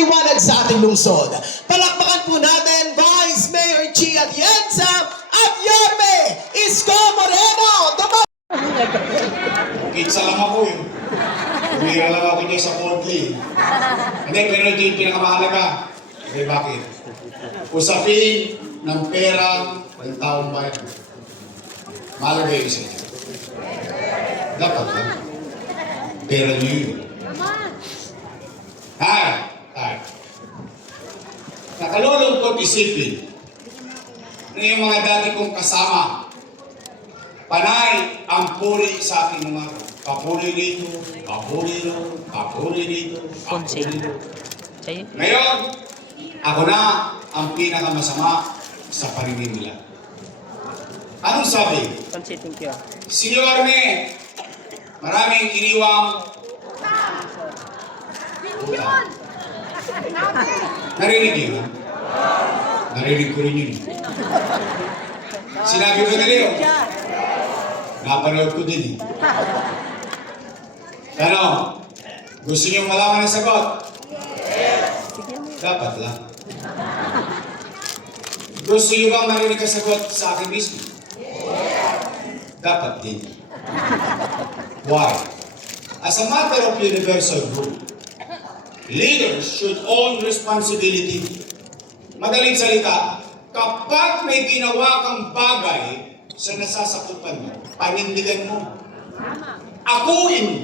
ipapaliwanag sa ating lungsod. Palakpakan po natin Vice Mayor Chi Atienza at Yorme Isko Moreno. Kitsa lang ako eh. Umira lang ako niya sa Coldly. Hindi, pero ito yung pinakamahalaga. Okay, bakit? Usapin ng pera ng taong bayan. Mahalaga yun sa inyo. Dapat lang. Pera niyo yun. Tay. Nakalulungkot isipin na yung mga dati kong kasama, panay ang puri sa aking mga papuri dito, papuri dito, papuri dito, papuri dito. Ngayon, ako na ang pinakamasama sa paningin nila. Anong sabi? Si Yorme, maraming iniwang utang. Narinig yun? Narinig ko rin yun. Sinabi ko na rin yun. Napanood ko din eh. Ano? Gusto niyong malaman ang sagot? Dapat lang. Gusto niyo bang marinig ang sagot sa akin mismo? Dapat din. Why? As a matter of universal rule, leaders should own responsibility. Madaling salita, kapag may ginawa kang bagay sa nasasakupan mo, panindigan mo. Akuin mo.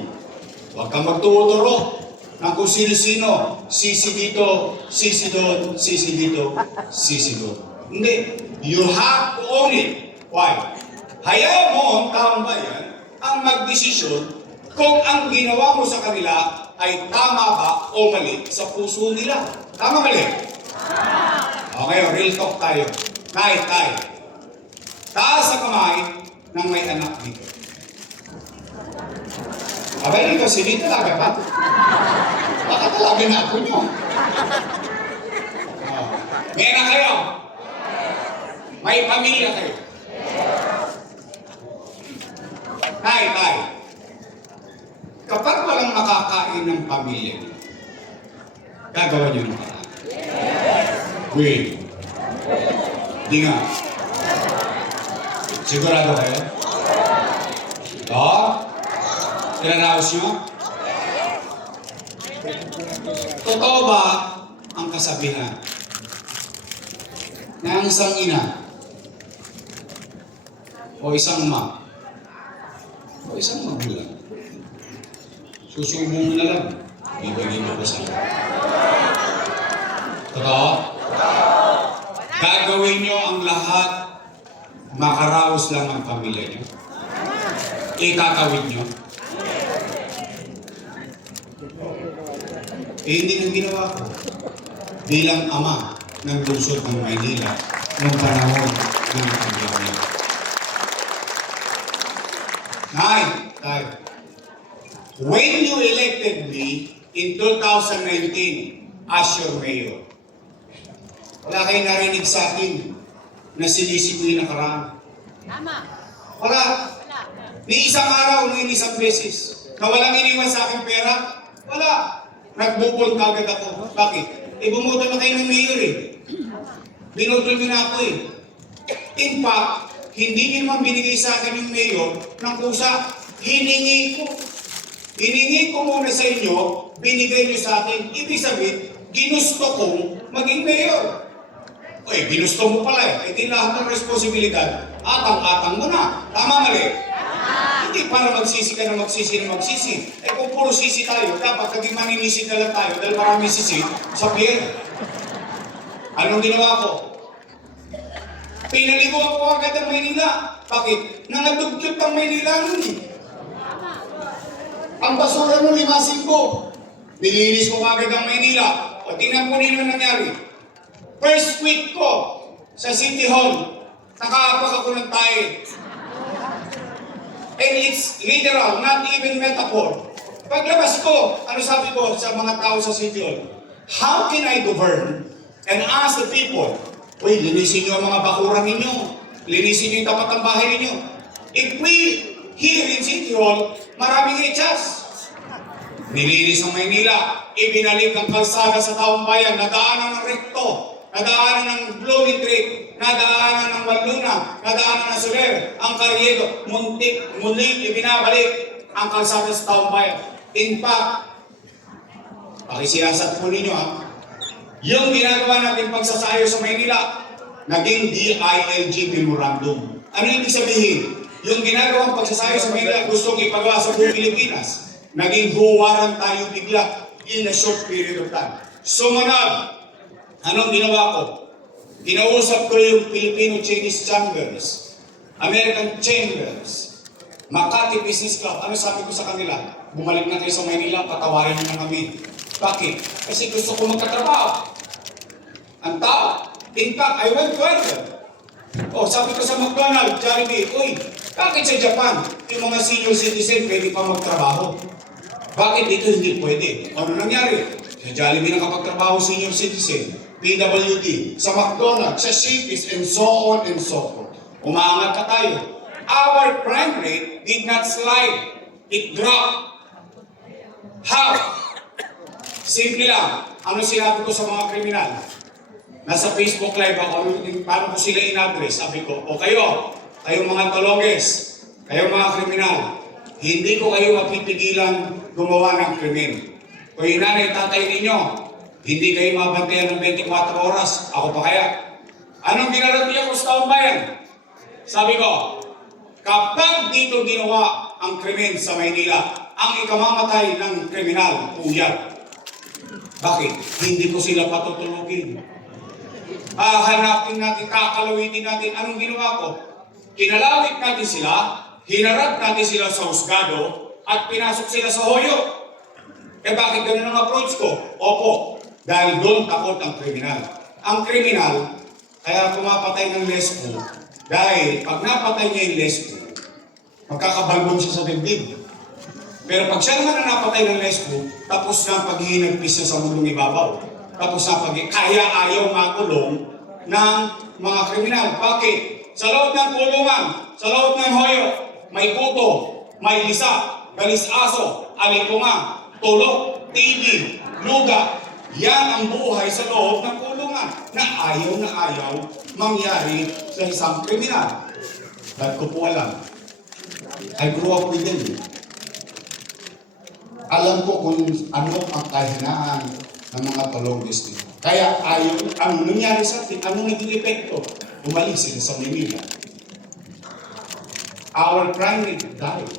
Huwag kang magtuuturo ng kung sino-sino. Sisi dito, sisi doon, sisi dito, sisi doon. Hindi. You have to own it. Why? Hayaan mo ang taong bayan ang magdesisyon kung ang ginawa mo sa kanila ay tama ba o mali sa puso nila. Tama mali? Okay, real talk tayo. Tay. Taas ang kamay ng may anak dito. Abay, kasi dito talaga ba? Baka talaga na ako nyo. May anak kayo? May pamilya kayo? Tay. Kapag walang makakain ng pamilya niyo, gagawa niyo ng paraan. Wait. Di nga. Sigurado kayo? Ito? Tinanaos niyo? Totoo ba ang kasabihan na ang isang ina o isang ama o isang magulang susubong na lang, bibigyan mo ko sa iyo. Totoo? Gagawin niyo ang lahat, makaraos lang ang pamilya niyo. Ikakawin niyo. Hindi nang ginawa ko bilang ama ng lungsod ng Maynila noong panahon ng pandemya. Tay. When you elected me in 2019 as your mayor, wala kayong narinig sa akin na sinisi ko yung nakaraan. Tama. Wala. Ni isang araw, ni isang beses, na walang iniwan sa akin pera, wala. Nagbubol kagad ako. Bakit? Bumuto na kayo ng mayor eh. Binutol nyo na ako eh. In fact, hindi nyo naman binigay sa akin yung mayor ng kusa. Hiningi ko muna sa inyo, binigay nyo sa akin. Ibig sabihin, ginusto kong maging mayor. Ginusto mo pala eh. Di lahat ng responsibilidad, atang-atang mo na. Tama mali? Hindi para magsisi ka na magsisi. Kung puro sisi tayo, dapat naging maninisi na lang tayo dahil maraming sisi sa pier. Anong ginawa ko? Pinaligo ako agad ang Maynila. Bakit? Nangadugyot ang Maynila nun eh. Ang basura nun, 5-5. Nilinis ko agad ang Maynila. O tingnan po ninyo nangyari. First week ko sa City Hall, nakaapak ako ng tae. And it's literal, not even metaphor. Paglabas ko, ano sabi ko sa mga tao sa City Hall? How can I govern and ask the people, linisin nyo ang mga bakuran ninyo. Linisin nyo yung tapat ng bahay ninyo. If we, here in City Hall, maraming echas. Nilinis ang Maynila, ibinalik ang kalsada sa taong bayan, nadaanan ng rekto, nadaanan ng Blooming Creek, nadaanan ng Manluna, nadaanan ng Soler, ang Carriedo, muntik, muli ibinabalik ang kalsada sa taong bayan. In fact, pakisiyasat po ninyo yung ginagawa natin pagsasayo sa Maynila, naging DILG Memorandum. Ano ibig sabihin? Yung ginagawang pagsasayo sa Maynila, gustong ipagawa sa buong Pilipinas, naging huwaran tayo bigla in a short period of time. Sumunod, anong ginawa ko? Kinausap ko yung Filipino-Chinese Chambers, American Chambers, Makati Business Club. Ano sabi ko sa kanila? Bumalik na kayo sa Maynila, patawarin niyo na kami. Bakit? Kasi gusto ko magkatrabaho. Ang tao. In fact, I went further. Sabi ko sa McDonald's, Jollibee, uy, bakit sa Japan, yung mga senior citizen pwede pa magtrabaho? Bakit dito hindi pwede? Ano nangyari? Sa Jollibee nakapagtrabaho senior citizen, PWD, sa McDonald's, sa Shakey's, and so on and so forth. Umaangat ka tayo. Our crime rate did not slide. It dropped. How? Simple lang. Ano sinabi ko sa mga kriminal? Nasa Facebook Live ako, paano ko sila in-address? Sabi ko, kayong mga tologes, kayong mga kriminal, hindi ko kayo mapipigilan gumawa ng krimen. Kung yung nanay, tatay ninyo, hindi kayo mabantayan ng 24 oras. Ako pa kaya? Anong ginarating ko sa taong bayan? Sabi ko, kapag dito ginawa ang krimen sa Maynila, ang ikamamatay ng kriminal, puyat. Bakit? Hindi ko sila patutulugin. Hanapin natin, kakalawitin natin. Anong ginawa ko? Kinalawit natin sila, hinarap natin sila sa husgado, at pinasok sila sa hoyo. Bakit ganun ang approach ko? Opo, dahil doon takot ang kriminal. Ang kriminal, kaya pumapatay ng lesbo, dahil pag napatay niya yung lesbo, magkakabalbon siya sa dibdib. Pero pag siya naman na napatay ng lesbo, tapos na ang paghihinagpis niya sa mundong ibabaw. Tapos na kaya ayaw makulong ng mga kriminal. Bakit? Sa loob ng kulungan, sa loob ng hoyo, may kuto, may lisa, galis-aso, alitunga, tulok, TV, luga. Yan ang buhay sa loob ng kulungan na ayaw mangyari sa isang kriminal. Dahil ko po alam. I grew up with them. Alam ko kung ano ang kahinaan ng mga tologes dito. Kaya ang nangyari sa atin, ano naging epekto? Umalis sila sa Manila. Our crime rate died.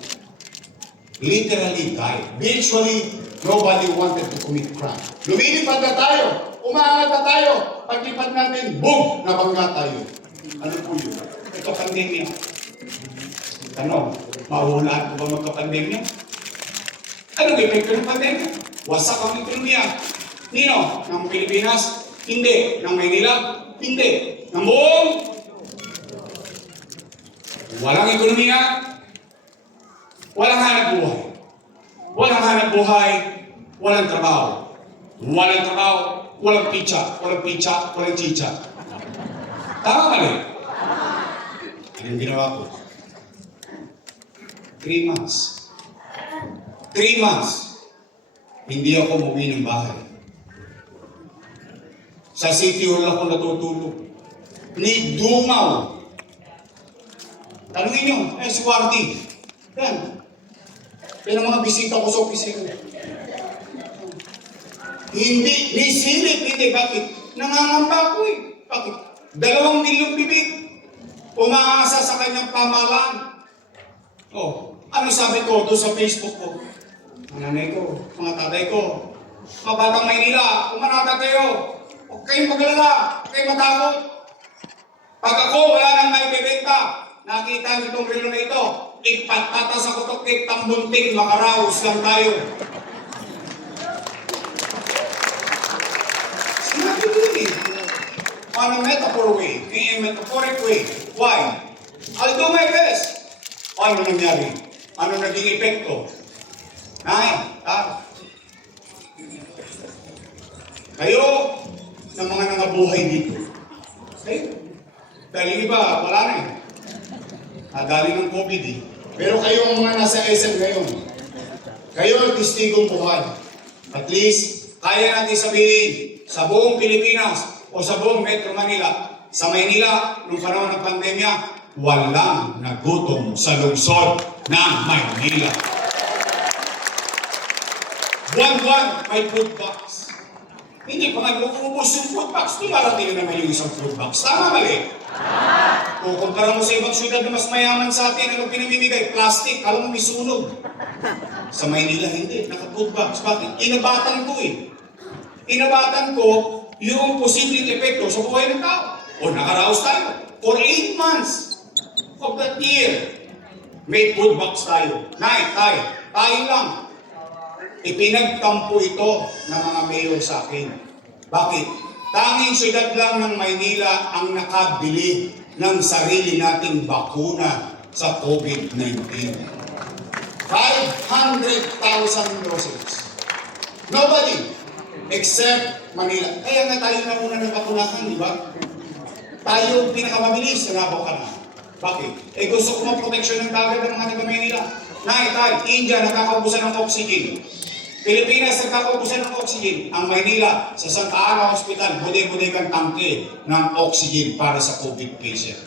Literally died. Virtually, nobody wanted to commit crime. Lumilipad na tayo. Umaangat na tayo. Paglipad natin, boom! Nabangga tayo. Ano po yun? Ito pandemya. Ano? Mahulaan ko ba magka-pandemya? Anong epekto ng pandemya? Wasak ang ekonomiya. Nino? Ng Pilipinas? Hindi. Ng Maynila? Hindi. Ng buong? Walang ekonomiya. Walang hanap buhay. Walang hanap buhay. Walang trabaho. Walang trabaho. Walang pizza. Walang pizza. Walang chicha. Tama ka rin? Anong ginawa ko? 3 months. 3 months. Hindi ako umuwi ng bahay. Sa City Hall ako natutulog. Ni Dumaw. Tanungin nyo, si Wardy. Yan. Yan ang mga bisita ko sa opisina. Hindi, ni silip, hindi. Bakit? Nangangamba ako eh. Bakit? 2 milyong bibig. Umaasa sa kanyang pamahalaan. Ano sabi ko doon sa Facebook ko? Mga nanay ko, mga tatay ko, mga batang Maynila, umanata kayo. Huwag kayong magalala, huwag kayong matakot. Pag ako wala nang maibibenta, nakita niyo itong relo na ito, ipatata sa kutok, tambunting, makaraos lang tayo. Sinabi ko yun eh. On a metaphor way, in a metaphoric way. Why? I'll do my best. Ano nangyari? Ano naging epekto? Kayo, ng mga nangabuhay dito. Okay? Dahil yung iba, wala na eh. Dali ng COVID eh. Pero kayo ang mga nasa SM ngayon. Kayo ang testigong buhay. At least, kaya natin sabihin sa buong Pilipinas o sa buong Metro Manila, sa Maynila, nung panahon ng pandemya, walang nagutom sa lungsod ng Maynila. Buwan-buwan, may food box. Hindi pa nga uubos yung food box. Dumarating na naman yung isang food box. Tama, mali? Kung kumpara mo sa ibang syudad na mas mayaman sa atin, ano pinamimigay? Plastic, alam mo may sunog. Sa Maynila, hindi. Naka-food box. Bakit? Inabatan ko eh. Inabatan ko yung posibleng epekto sa buhay ng tao. O nakaraos tayo. For 8 months of that year, may food box tayo. Tayo lang. Ipinagtampo ito ng mga mayor sa akin. Bakit? Tanging syudad lang ng Maynila ang nakabili ng sarili nating bakuna sa COVID-19. 500,000 doses. Nobody except Manila. Kaya nga tayo na muna nabakunahan, di ba? Tayo pinakamabilis na nabakuna. Bakit? Gusto ko maproteksyon ng dagat ng mga taga-Maynila. India nakakaubusan ng oxygen. Pilipinas nagkakaubusan ng oxygen. Ang Maynila, sa Santa Ana Hospital, buday-buday tangke ng oxygen para sa COVID patient.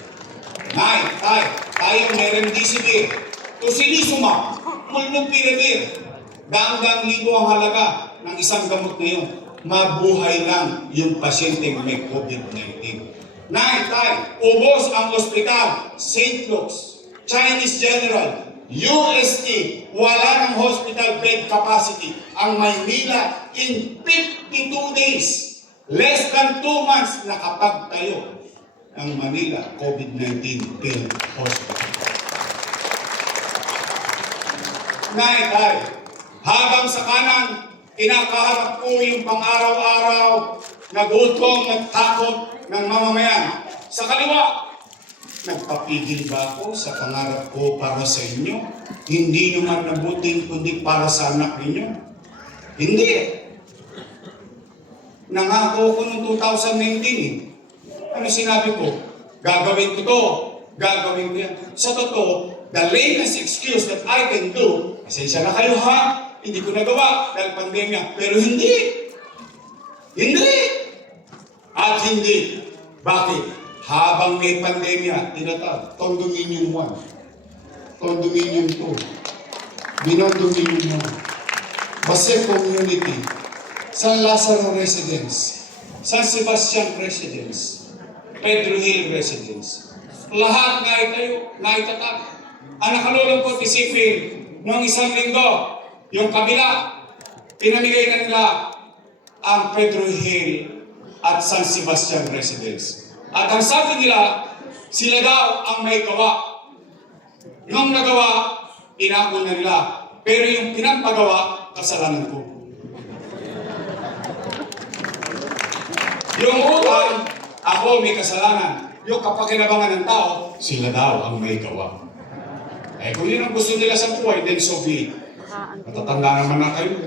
Tayo may remdesivir. Tocilizumab, molnupiravir. Daang-daang libo ang halaga ng isang gamot ngayon. Mabuhay lang yung pasyente may COVID-19. Ubos ang ospital, St. Luke's, Chinese General, UST, wala ng hospital bed capacity. Ang Maynila, in 52 days, less than 2 months, nakapagtayo ang Manila COVID-19 Field Hospital. Habang sa kanan, kinakaharap ko yung pang-araw-araw na gutom at takot ng mamamayan. Sa kaliwa, nagpapigil ba ako sa pangarap ko para sa inyo? Hindi nyo man nabuting kundi para sa anak ninyo? Hindi. Nangako ko noong 2019 eh. Ano sinabi ko? Gagawin ko to. Gagawin ko yan. Sa totoo, the lamest excuse that I can do, pasensya na kayo ha, hindi ko nagawa dahil pandemya. Pero hindi. Hindi. At hindi. Bakit? Habang may pandemya, tinatawag, Condominium 1, Condominium 2, Binondominium 1, Base Community, San Lazaro Residence, San Sebastian Residence, Pedro Hill Residence. Lahat na itatag. Ang nakalulungkot isipin, noong isang linggo, yung kabila, pinamigay na nila ang Pedro Hill at San Sebastian Residence. At ang sabi nila, sila daw ang may gawa. Nung nagawa, inako na nila. Pero yung pinagpagawa, kasalanan ko. Yung utang, ako may kasalanan. Yung kapakinabangan ng tao, sila daw ang may gawa. Kung yun ang gusto nila sa buhay, then so be it. Matatanda naman na kayo.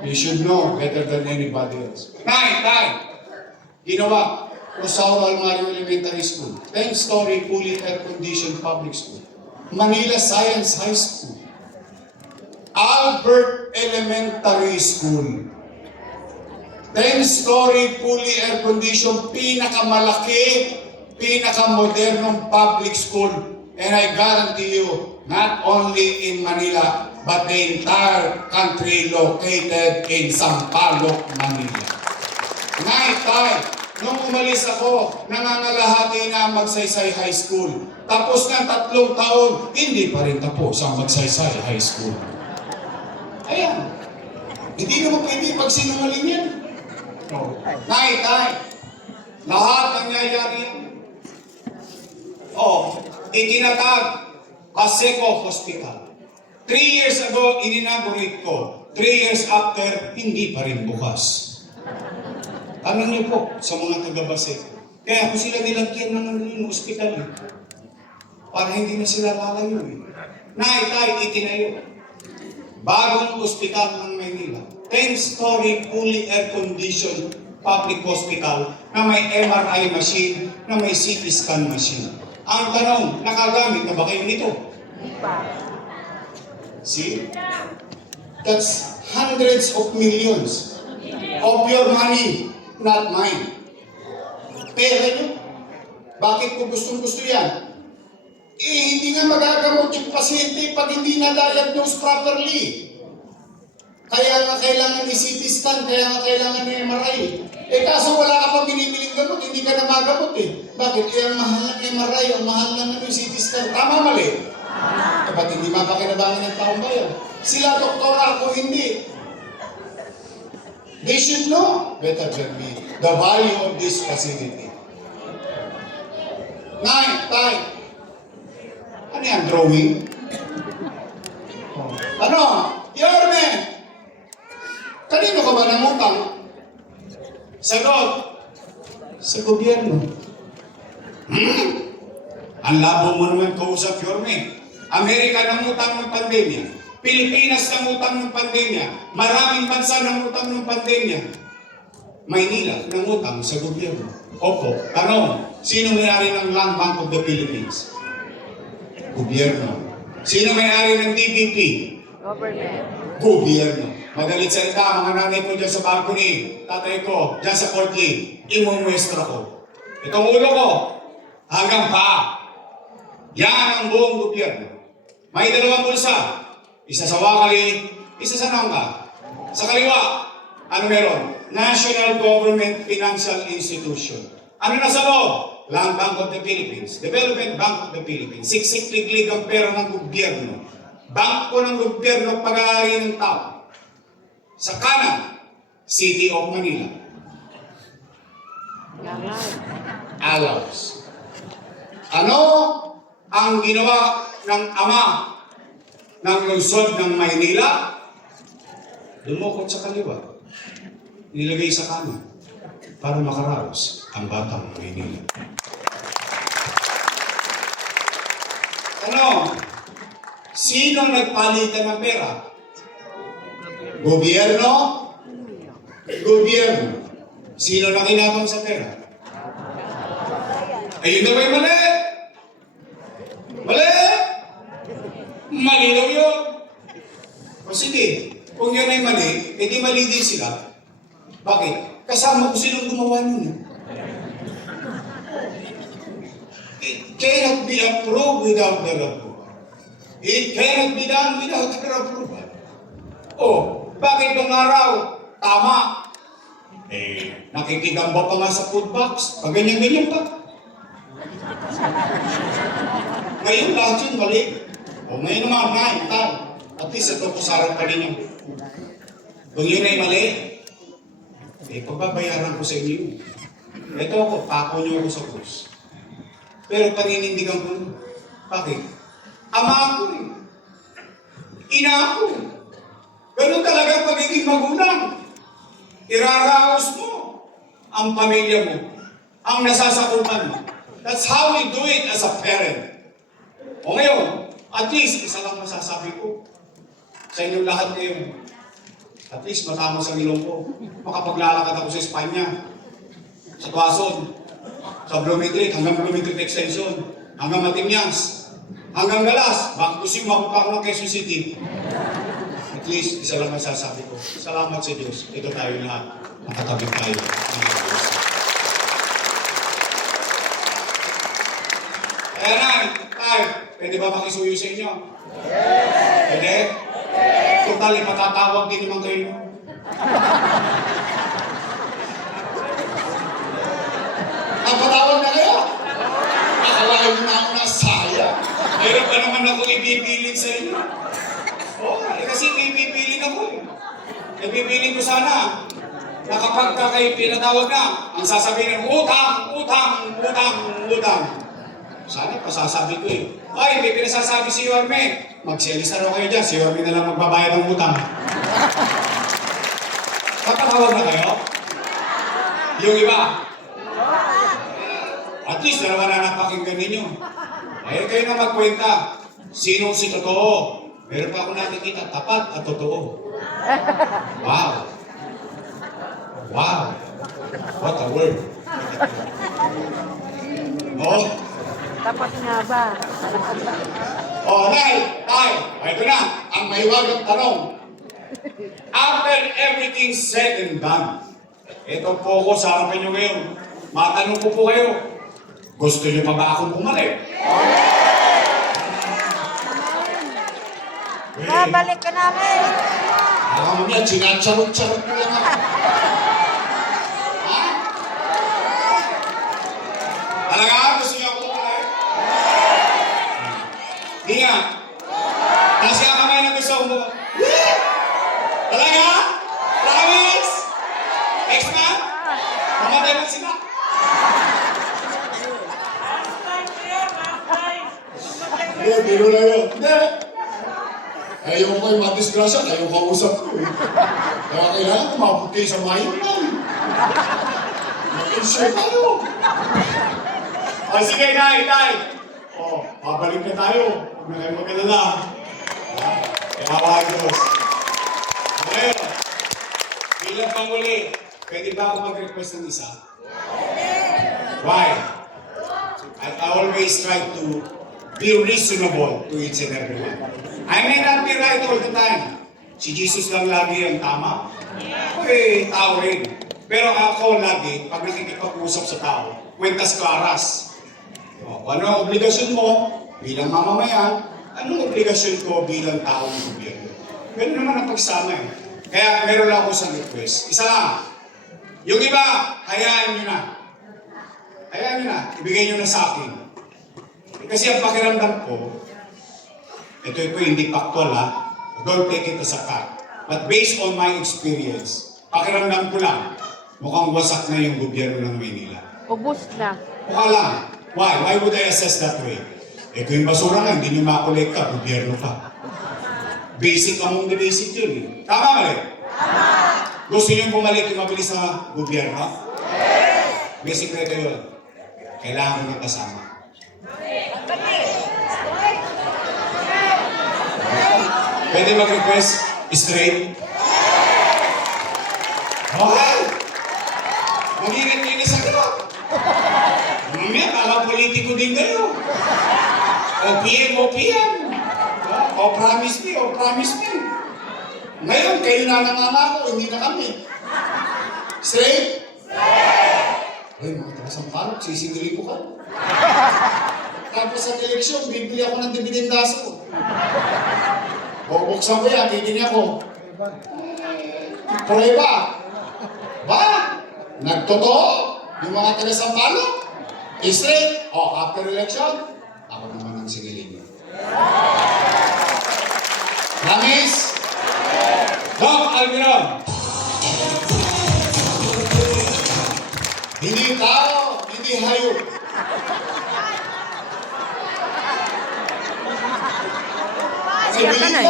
You should know better than anybody else. Ginawa. Rosauro Almario Elementary School, 10-story fully air-conditioned public school, Manila Science High School, Albert Elementary School, 10-story fully air-conditioned, pinakamalaki, pinakamodernong public school, and I guarantee you, not only in Manila, but the entire country located in Sampaloc, Manila. Nung umalis ako, nangangalahati na ang Magsaysay High School. Tapos ng 3 taon, hindi pa rin tapos ang Magsaysay High School. Ayan. Hindi naman pwede pagsinungaling yan. No. Lahat ang nangyayari yan. Itinatag Paseco Hospital. 3 years ago, inaugurate ko. 3 years after, hindi pa rin bukas. Tanong niyo po sa mga taga-Baseco. Kaya kung sila nilagyan ng ospital para hindi na sila lalayo itinayo. Bagong ospital ng Maynila. 10-story fully air-conditioned public hospital na may MRI machine, na may CT scan machine. Ang tanong, nakagamit na ba kayo nito? See? That's hundreds of millions of your money, not mine. Pera nyo. Bakit ko gustong-gusto yan? Hindi nga magagamot yung pasyente pag hindi na-diagnose properly. Kaya nga kailangan ni CT scan, kaya nga kailangan ni MRI. Kaso wala ka pang binibiling gamot, hindi ka na magamot eh. Bakit? Ang mahal ng MRI, ang mahal ng CT scan. Tama, mali? Ba't hindi mapakinabangan ng taong bayan? Sila doktora, ako hindi. They should know better than me the value of this facility. Tay. Ano yan, drawing? Ano? Yorme! Kanino ka ba nangutang? Sagot! Sa gobyerno. Ang labo mo naman kausap, Yorme. Amerika nangutang ng pandemya. Pilipinas nangutang ng pandemya. Maraming bansa nangutang ng pandemya. Maynila nangutang sa gobyerno. Opo. Tanong, sino may-ari ng Land Bank of the Philippines? Gobyerno. Sino may-ari ng DBP? Government. Gobyerno. Madalit salita, mga nanay ko dyan sa balcony, tatay ko dyan sa courtly, imumuestra ko. Itong ulo ko, hanggang pa. Yan ang buong gobyerno. May dalawang bulsa. Isa sa wakali, isa sa nangka. Sa kaliwa, ano meron? National Government Financial Institution. Ano nasa loob? Land Bank of the Philippines, Development Bank of the Philippines. Siksik-liglig ang pera ng gobyerno. Bangko ng gobyerno pag-aari ng tao. Sa kanan, City of Manila. Alaws. Ano ang ginawa ng ama ng lungsod ng Maynila? Dumukot sa kaliwa. Nilagay sa kanan para makaraos ang batang Maynila. Ano? Sino nagpalitan ng pera? Gobyerno? Gobyerno. Sino nakinabang sa pera? Ayun daw ay mali! Mali! Mali daw yun! O sige, kung yun ay mali, edi mali din sila. Bakit? Kasama ko silang gumawa nun. It cannot be approved without their approval. It cannot be done without their approval. Oh, bakit nung araw? Tama. Nakikigamba pa nga sa food box. Pag ganyan-ganyan pa. Ngayon lahat yun mali. O ngayon naman, at least ito pusaran pa rin yung. Kung yun ay mali, pagbabayaran ko sa inyo. Ito ako, pako nyo ako sa krus. Pero paninindigan ko, bakit? Ama ako eh. Ina ako eh. Ganun talaga ang pagiging magulang. Iraraos mo ang pamilya mo, ang nasasakupan mo. That's how we do it as a parent. O ngayon, at least, isa lang masasabi ko sa inyong lahat ngayon. At least matama sa ilong ko. Makapaglalakad ako sa Espanya, sa Quezon, sa Bloomingtreet, hanggang Bloomingtreet Extension, hanggang Matimyas, hanggang Galas. Bakit gusto yung mapunta ako ng Quezon City? At least, isa lang masasabi ko. Salamat sa Diyos. Ito tayo lahat. Nakatabi tayo. Kaya na, tayo. Pwede ba makisuyo sa inyo? Pwede? Total, ipatatawag din naman kayo. Napatawag na kayo? Akalain mo na ako na sayang. Meron pa naman ako ibibilin sa inyo. Kasi ibibilin ako eh. Ibibilin ko sana na kapag kayo pinatawag na, ang sasabihin ng utang. Sana pasasabi ko eh. Ay, may pinasasabi si Yorme. Magsialis na kayo dyan. Si Yorme na lang magbabayad ng utang. Kapatawag na kayo? Yung iba? At least dalawa na napakinggan ninyo. Ayun kayo na magkwenta. Sino si totoo? Meron pa ako nakikita, tapat at totoo. Wow. Wow. What a word. Oh. Tapos nga ba? Oh, Nay! Ito na! Ang ang mahiwagang tanong. After everything said and done, ito po ko sa harapan nyo ngayon. Matanong ko po kayo, gusto nyo pa ba akong bumalik? Babalik ka namin. Alam mo niya, sinacharot-charot ko lang ako. Ha? Talaga, gusto niyo ako bumalik? Di nga. Taas ka kamay ng gusto mo. Talaga? Promise? Next month? Mamatay mo sila. Hindi, biro na yun. Hindi. Ayaw ko yung madisgrasya, ayaw kausap ko eh. Kaya kailangan kumabot kayo sa mayon na eh. Mag-insure tayo. Sige, Nay. Babalik na tayo. Huwag na kayo mag-alala. Kaya wala Diyos. Ngayon, bilang panguli, pwede ba ako mag-request ng isa? Why? I always try to be reasonable to each and everyone. I may not be right all the time. Si Jesus lang lagi ang tama. Ako tao rin. Pero ako lagi, pag nakikipag-usap sa tao, kwentas klaras. Ano ang obligasyon mo bilang mamamayan? Anong obligasyon ko bilang tao ng gobyerno? Ganun naman ang pagsama eh. Kaya meron lang ako isang request. Isa lang. Yung iba, hayaan nyo na. Hayaan nyo na. Ibigay nyo na sa akin. Kasi ang pakiramdam ko, ito hindi factual ha. Don't take it as a fact. But based on my experience, pakiramdam ko lang, mukhang wasak na yung gobyerno ng Maynila. Ubus na. Mukha lang. Why? Why would I assess that way? Kung yung basura nga, hindi nyo makolekta, gobyerno pa. Basic among the basic yun eh. Tama mali? Tama! Gusto nyo bumalik yung mabilis na gobyerno? Yes! Basic na ito yun. Kailangan nyo kasama. Pwede mag-request straight? Okay! Mag-ingat-inis ako. Mamaya, baka politiko din kayo. OPM. O promise me. Ngayon, kayo na nangangako, hindi na kami. Straight? Ay, mga taga-sampalok, sisingili ko ka. Tapos sa eleksyon, bibili ako ng dibidendaso. Buksan ko yan, titignan ako. Prueba. Ba? Nagtotoo? Yung mga taga-sampalok? Straight? After election? Ako naman ang singilin mo. Promise? Doc Almiron. Hindi tao, hindi hayop. Siya ka na eh.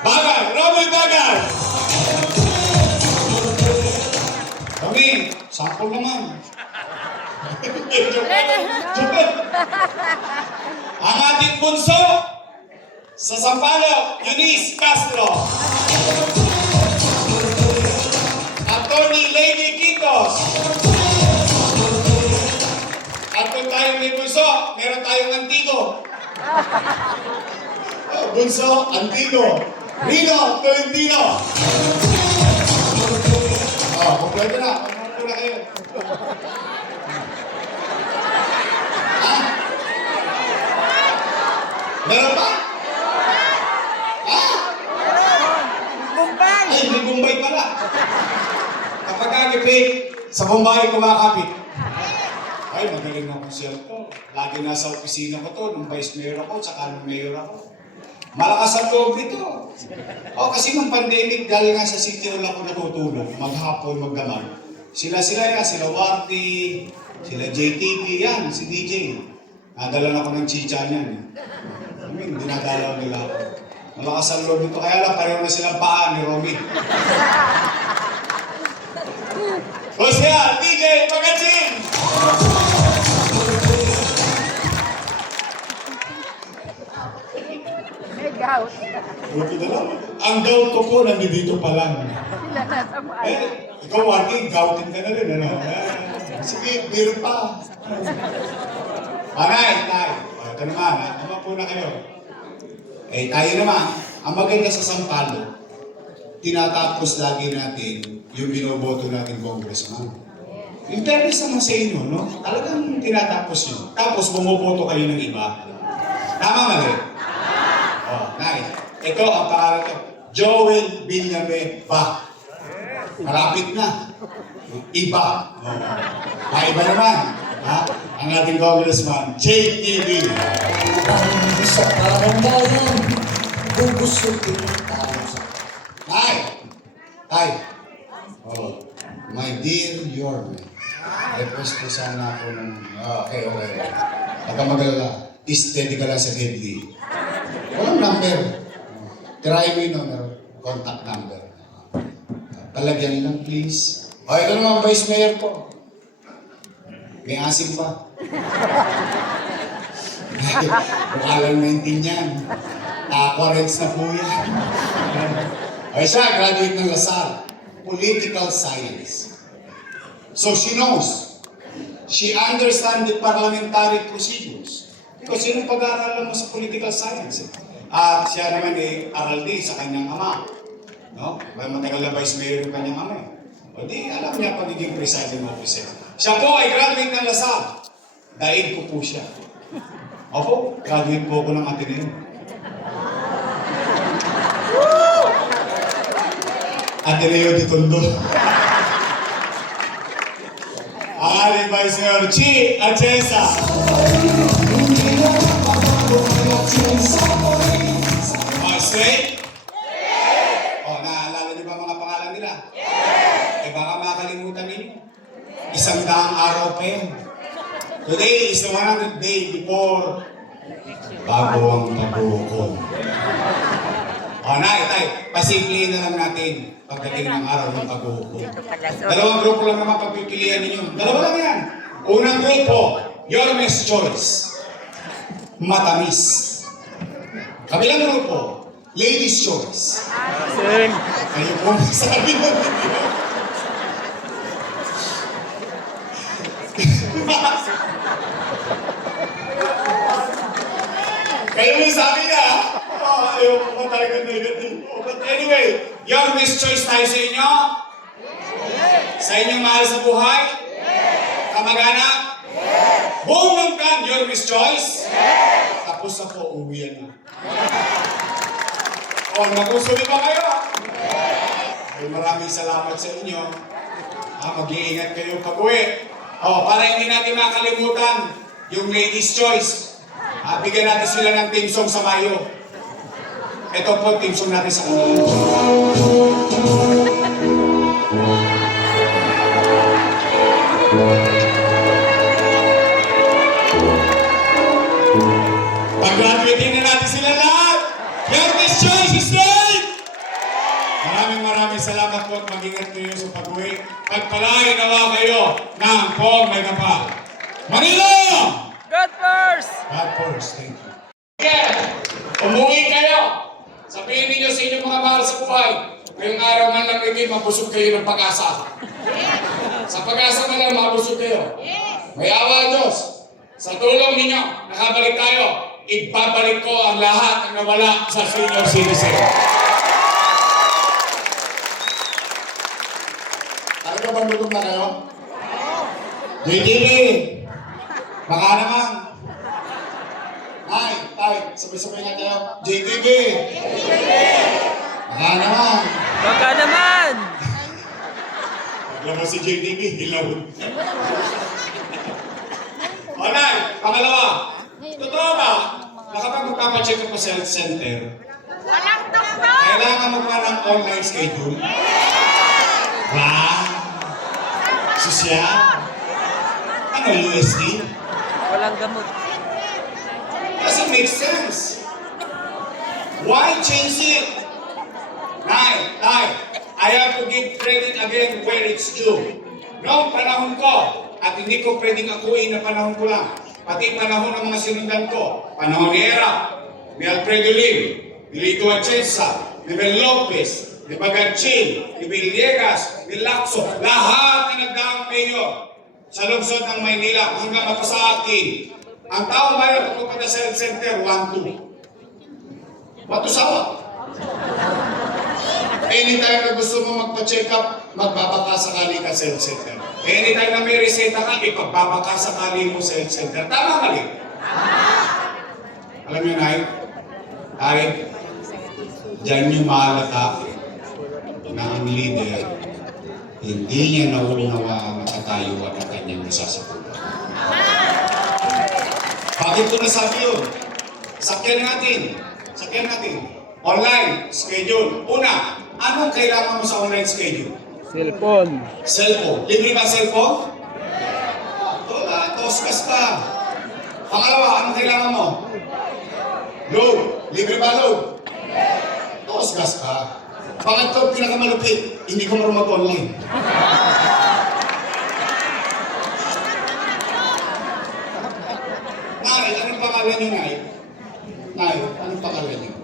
Bagal! Roboy Bagal! Kami, sample naman. Ang ating bunso sa Sampaloc, Eunice Castro. Attorney Lady Quitos. At kung tayo may bunso, meron tayong Antigo. Bunso, Antigo. Rino Tolentino. Kompleto na. Kompleto na kayo. Meron pa? Bombay! Ay, may Bombay pala. Kapag kagipig, sa Bombay kumakapit. Ay, magaling na kong siyal ko. Lagi nasa opisina ko to, nung vice mayor ako, tsaka nung mayor ako. Malakas ang loob nito. Kasi nung pandemic, dahil nga sa city hall ako natutulog, maghapon, magdamag. Sila yan, sila Warty, sila JTP, yan, si DJ. Nadala na ako ng chicha niyan. Dinadalaw nila ako. Malakas ang loob nito. Kaya lang, pareho na silang paa ni Romy. O siya, DJ Pagachin! May gout. Buti na lang. Ang gout ko po, nandito pa lang. Sila nasa bahay. Ikaw, Warty, goutin ka na rin, ano? Sige, meron pa. Panay. Ito naman, ha? Tama po na kayo. Eh tayo naman, ang maganda sa Sampalo, tinatapos lagi natin yung binoboto natin congressman. In fairness naman sa inyo, no? Talagang tinatapos yun. Tapos bumuboto kayo ng iba. Tama mali? Oh, nice. Ito ang pangalan ko. Joel Villanueva. Malapit na. Iba. Oh. Iba naman. Ha? Ang ating congressman, JTV. Ang sa baranggayan, bubusutin tayo sa... Tay! Tay! Oh, my dear Yorme, request ko sana ako ng... Okay. Huwag kang mag-alala. Steady ka lang sa headly. Walang number. Try me number. Contact number. Palagyan lang, please. O, ito naman, Vice Mayor ko. May asim pa. Kung alam maintindihan. Aquarents na po yan. Ay siya, graduate ng Lasal. Political Science. So she knows. She understands the parliamentary procedures. Because yun ang pag-aaralan mo sa political science. At siya naman aral din sa kanyang ama. No? Matagal na vice mayor yung kanyang ama. O di, alam niya pagiging presiding officer. Siya po ay graduate ng Lasal. Daig ko po siya. Opo, graduate po ako ng Ateneo. Ateneo de Tondo. Ang Vice Mayor Chi Atienza. Straight? Oh, naalala niyo ba mga pangalan nila? Eh baka makakalimutan ninyo. 100 araw pa yun. Today is the 100th day before bago ang pagbuhukod. O, tay, pasimplihin na lang natin pagdating ng araw ng pagbuhukod. Dalawang grupo lang naman pagpipilian ninyo. Dalawa lang yan. Unang grupo, Yorme's Choice. Matamis. Kabilang grupo, Ladies' Choice. Kayo po masabi mo ninyo. Kayo mo sabi na, ayaw ko ba talaga negative. But anyway, Yorme's Choice tayo sa inyo? Sa inyong mahal sa buhay? Kamag-anak? Buong mangkan, Yorme's Choice? Tapos na po, uwian na. O, nagustuhan ba kayo? Ay, maraming salamat sa inyo. Mag-iingat kayo pag-uwi. O, para hindi natin makalimutan yung Ladies' Choice. Bigyan natin sila ng team song sa Mayo. Ito po, team song natin sa kanila. Pag-graduating na natin sila lahat. Yorme's Choice is right! Maraming salamat po at mag-ingat kayo sa pag-uwi. Pagpalain nawa kayo ng Pong May Kapal. Manila! God first! God first, thank you. Okay, umuwi kayo. Sabihin ninyo sa inyong mga mahal sa buhay, ngayong araw man lang naging mabusog kayo ng pag-asa. Sa pag-asa man lang mabusog kayo. May awa ang Diyos. Sa tulong ninyo, nakabalik tayo. Ibabalik ko ang lahat ng nawala sa senior citizen. Talaga bang lutom na kayo? JTV! Baka naman. Ay, sabay-sabay nga tayo. JTV! Baka naman. Baka naman! Alam mo si JTV, hilawin. O, Nay, pangalawa. Totoo ba, na kapag magpapacheck up sa health center, Walang doktor! kailangan mo pa ng online schedule? Wow! Sosyal? Ano, USD? Walang gamot. Doesn't make sense. Why change it? Nay, I have to give credit again where it's due. Noong panahon ko, at hindi ko pwedeng akuin na panahon ko lang, pati panahon ng mga sinundan ko, panahon ni Era, ni Alfredo Lim, ni Lito Atienza, ni Mel Lopez, ni Baganchil, ni Villegas, ni Lacson, lahat na nagdaang mayor sa lungsod ng Maynila hanggang mata sa akin. Ang taong bayan pupunta sa health center, 1-2. Matusawa. Anytime na gusto mo magpa-check up, magbabaka sakali ka sa health center. Anytime na may reseta ka, ipagbabaka sakali mo sa health center. Tama mali? Alam niyo, Nay? Ay, dyan yung mahalata na ang leader, hindi niya nauunawaan ang katayuan ng kanyang nasasakupan. Bakit ko nasabi yun? Sakyan natin. Online schedule. Una, anong kailangan mo sa online schedule? Cellphone. Cellphone. Libre ba cellphone? Wala, toskas ka. Pangalawa, anong kailangan mo? Load. Libre ba load? Toskas ka. Pangatlo, pinakamalupit, hindi ko marunong mag-online. Nay, anong pangalan niyo, Nay? Nay, anong pangalan niyo?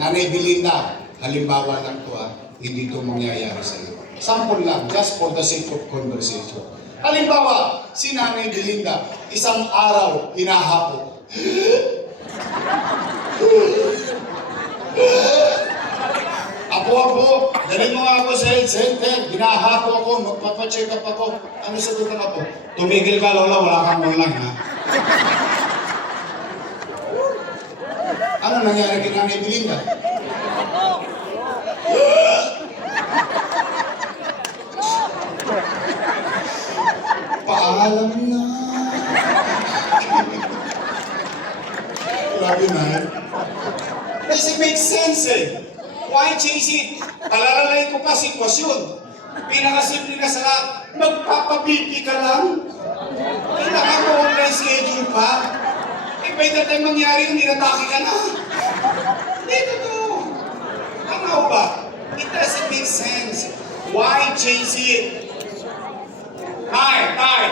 Nanay Belinda, halimbawa lang to hindi to mangyayari sa iyo. Sample lang, just for the sake of conversation. Halimbawa, si Nanay Belinda, isang araw, hinahapo. Apo, dali mo nga ako sa health center, hinahapo ako, magpapacheck up ako. Ano sagutan ako? Tumigil ka, Lola, wala kang online, ha? Ano nangyari kay Nanay Belinda? Paalam na. Grabe na. Doesn't make sense eh. Why change it? Palalalayin ko pa sitwasyon. Pinakasimple na sa lahat, magpapapipi ka lang. Kailangan mo online schedule pa. Eh, by the time mangyari yun, inatake ka na. Hindi totoo. Ano ba? It doesn't make sense. Why change it? Tay,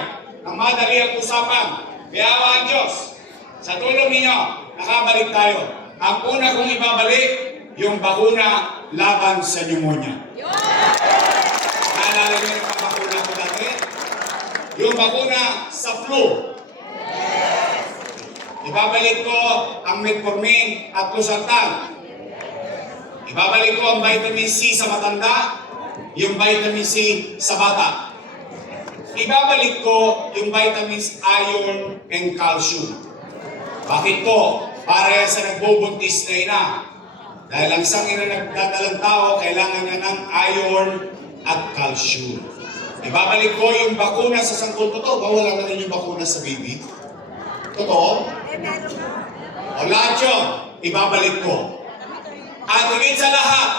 ang madali ang usapan. Kayawa ang Diyos. Sa tulong ninyo, nakabalik tayo. Ang una kong ibabalik, yung bakuna laban sa pneumonia. Naalala niyo yung bakuna ko dati? Yung bakuna sa flu. Ibabalik ko ang metformin at losartan. Ibabalik ko ang vitamin C sa matanda, yung vitamin C sa bata. Ibabalik ko yung vitamins iron and calcium. Bakit po? Para yan sa nagbubuntis na ina. Dahil ang isang ina nagdadalang tao, kailangan niya ng iron at calcium. Ibabalik ko yung bakuna sa sangkol. Totoo ba wala na rin yung bakuna sa baby? Totoo? O lahat yun, ibabalik ko. At higit sa lahat,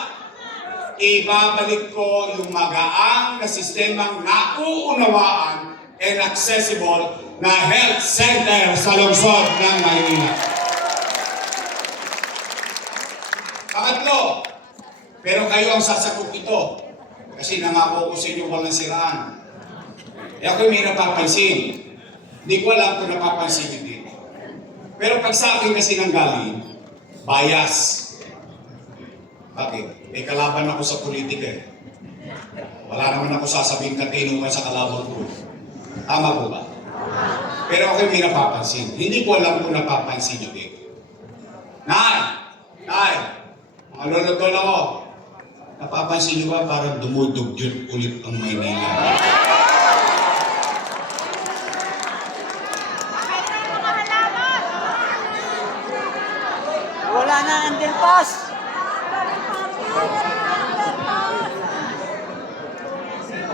ibabalik ko yung magaang na sistemang nauunawaan and accessible na health center sa lungsod ng Maynila. Pangatlo, pero kayo ang sasagot ito kasi nangako ko sa inyo walang siraan. E ako may napapansin. Hindi ko alam kung napapansin nyo dito. Pero pag sa akin kasi nanggaling, bias. Bakit? May kalaban ako sa politika eh. Wala naman ako sasabihin katinungan sa kalaban ko. Tama po ba? Pero ako may napapansin. Hindi ko alam kung napapansin nyo dito. Nay, mga lolo-lolo ako, napapansin nyo ba parang dumudugyot ulit ang Maynila? Wala na ang underpass.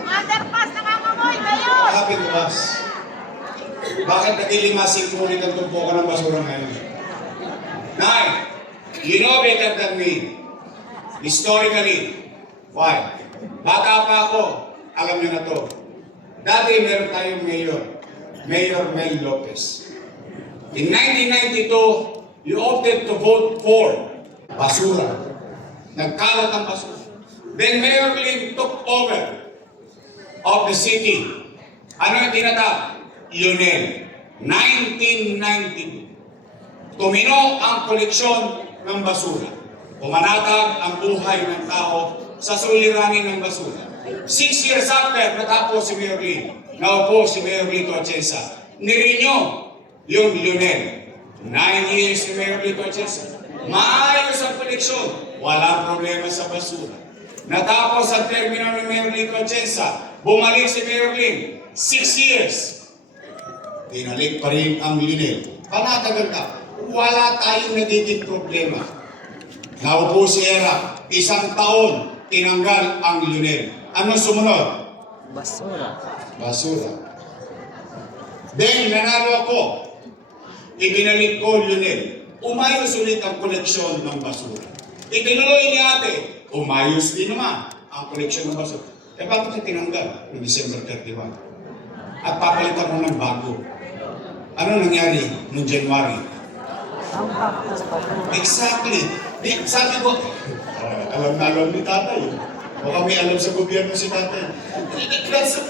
Underpass, nangangamoy kayo! Kapit boss. Bakit nagilimasing ko ulit ang tumpukan ng basura ngayon? Nay, you know better than me. Historically. Why? Bata pa ako. Alam niyo na to. Dati meron tayong mayor. Mayor Mel Lopez. In 1992, you opted to vote for basura. Nagkalat ang basura. Then Mayor Lim took over of the city. Ano yung tinatawag? Lionel. 1992. Tumino ang koleksyon ng basura. Pumanatag ang buhay ng tao sa suliranin ng basura. 6 years after, natapos si Mayor Lim. Naupo si Mayor Lito Atienza. Nirenew yung Lionel. 9 years si Mayor Lito Atienza. Maayos ang koleksyon. Walang problema sa basura. Natapos ang terminal ni Mayor Ling Atienza. Bumalik si Mayor Ling. 6 years. Pinalik pa rin ang Lionel. Panatagal ka. Wala tayong nagiging problema. Naupo si Era. 1 taon. Tinanggal ang Lionel. Ano sumunod? Basura. Basura. Then, nanalo ako. Ibinalik ko Lionel. Umayos ulit ang koleksyon ng basura. Itinuloy ni ate. Umayos din naman ang koleksyon ng basura. Eh bakit niya tinanggal noong December 31? At papalitan mo ng bago. Ano nangyari noong January? Exactly. Sabi ko, alam na alam ni tatay. Baka may alam sa gobyerno si tatay.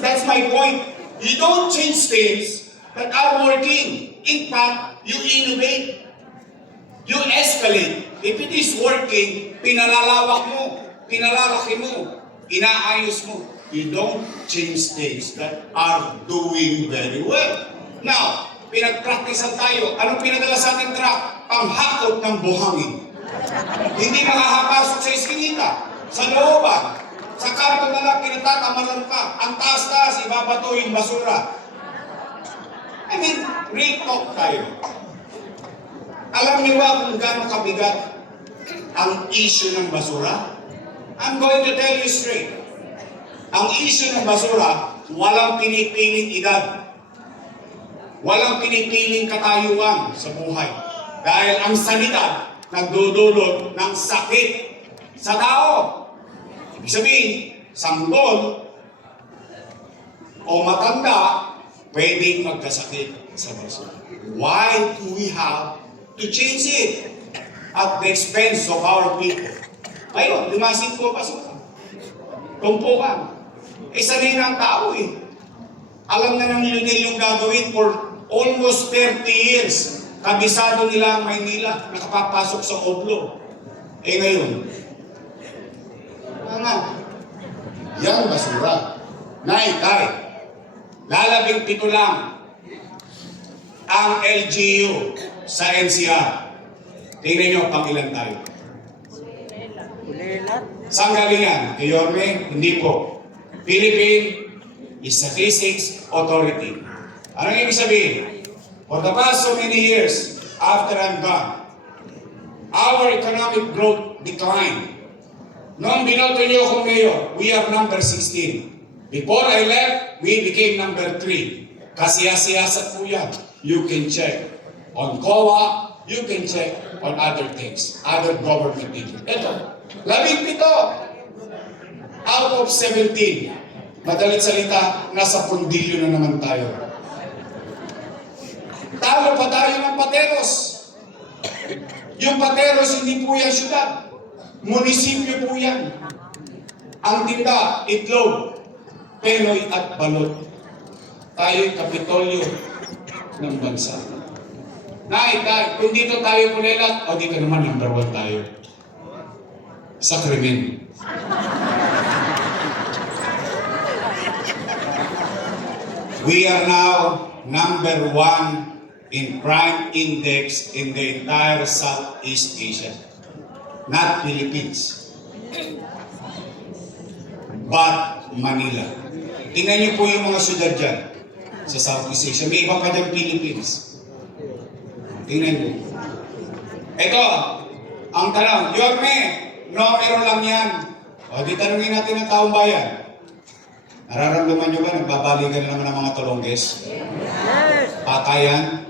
That's my point. You don't change things that are working. In fact, you innovate. You escalate. If it is working, pinalalawak mo, pinalalaki mo, inaayos mo. You don't change things that are doing very well. Now, pinag-practicean tayo. Anong pinadala sa ating truck? Panghakot ng buhangin. Hindi makakapasok sa iskinita, sa looban, sa kanto na lang, kinatatamalan pa. Ang taas-taas, ibabato yung basura. I mean, real talk tayo. Alam niyo ba kung gaano kabigat ang issue ng basura? I'm going to tell you straight. Ang issue ng basura, walang pinipiling edad. Walang pinipiling katayuan sa buhay. Dahil ang sanidad, nagdudulot ng sakit sa tao. Ibig sabihin, sanggol o matanda, pwedeng magkasakit sa basura. Why do we have to change it at the expense of our people? Ayun, lumasin po basura. Tumpukan. Sanay na ang tao eh. Alam na ng Lionel yung gagawin for almost 30 years. Kabisado nila ang Maynila, nakapapasok sa Oblo. Eh ngayon, yan basura. Naitay, lalabing 7 lang ang LGU sa NCR. Tingnan nyo pang ilan tayo. Saan galing yan? Kay Yorme? Hindi po. Philippine Statistics Authority. Anong ibig sabihin? For the past so many years after I'm gone, our economic growth declined. Noong binoto niyo akong mayor, we are number 16. Before I left, we became number 3. Kasiyasiyasat po yan. You can check on COA, you can check on other things, other government details. Ito, 17 out of 17. Madalit salita, nasa pundilyo na naman tayo. Talo pa tayo ng Pateros. Yung Pateros, hindi po yan syudad. Munisipyo po yan. Ang tinda, itlog, Penoy at balot. Tayo'y kapitolyo ng bansa. Kung dito tayo kulelat, o dito naman number 1 tayo. Sa krimen. We are now number 1 in crime index in the entire Southeast Asia. Not Philippines. But Manila. Tingnan niyo po yung mga syudad dyan sa Southeast Asia. May iba pa dyan Philippines. Tingnan niyo. Ito, ang tanong, Yorme, numero lang yan. O di tanongin natin ang taong bayan. Nararamdaman nyo ba nagbabalikan na naman ng mga tolongges? Yes! Patayan?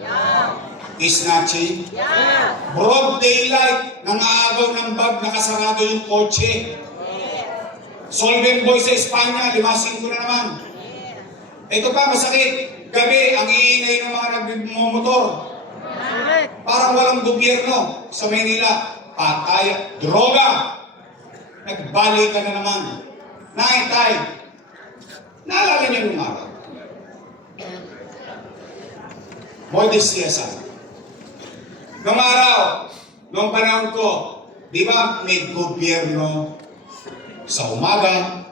Snatching? Broad daylight, nangaagaw ng bag, nakasarado yung kotse. Solvent boy sa Espanya, 5-5 na naman. Ito pa, masakit. Gabi, ang iingay ng mga nagmumotor. Parang walang gobyerno sa Maynila. Patay, droga. Nagbalik ka na naman. Naitay. Naalala niyo nung araw. Modesty aside. Nung araw, nung panahon ko, di ba may gobyerno sa umaga,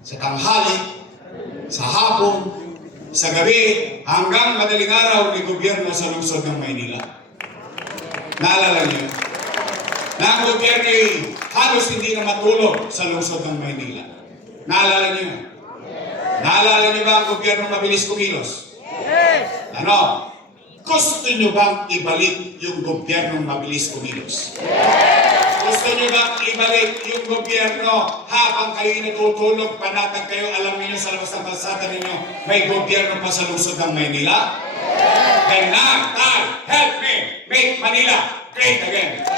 sa tanghali, sa hapon, sa gabi, hanggang madaling araw may gobyerno sa lungsod ng Maynila. Naalala niyo? na ang gobyerno ay halos hindi na matulog sa lungsod ng Maynila. Naalala niyo? Naalala niyo ba ang gobyerno mabilis kumilos? Yes! Ano? Gusto niyo bang ibalik yung gobyerno mabilis kumilos? Gusto niyo bang ibalik yung gobyerno habang kayo natutulog, panatag kayo, alam niyo sa labas ng kalsada ninyo, may gobyerno pa sa lungsod ng Maynila? Then now, God, help me make Manila great again.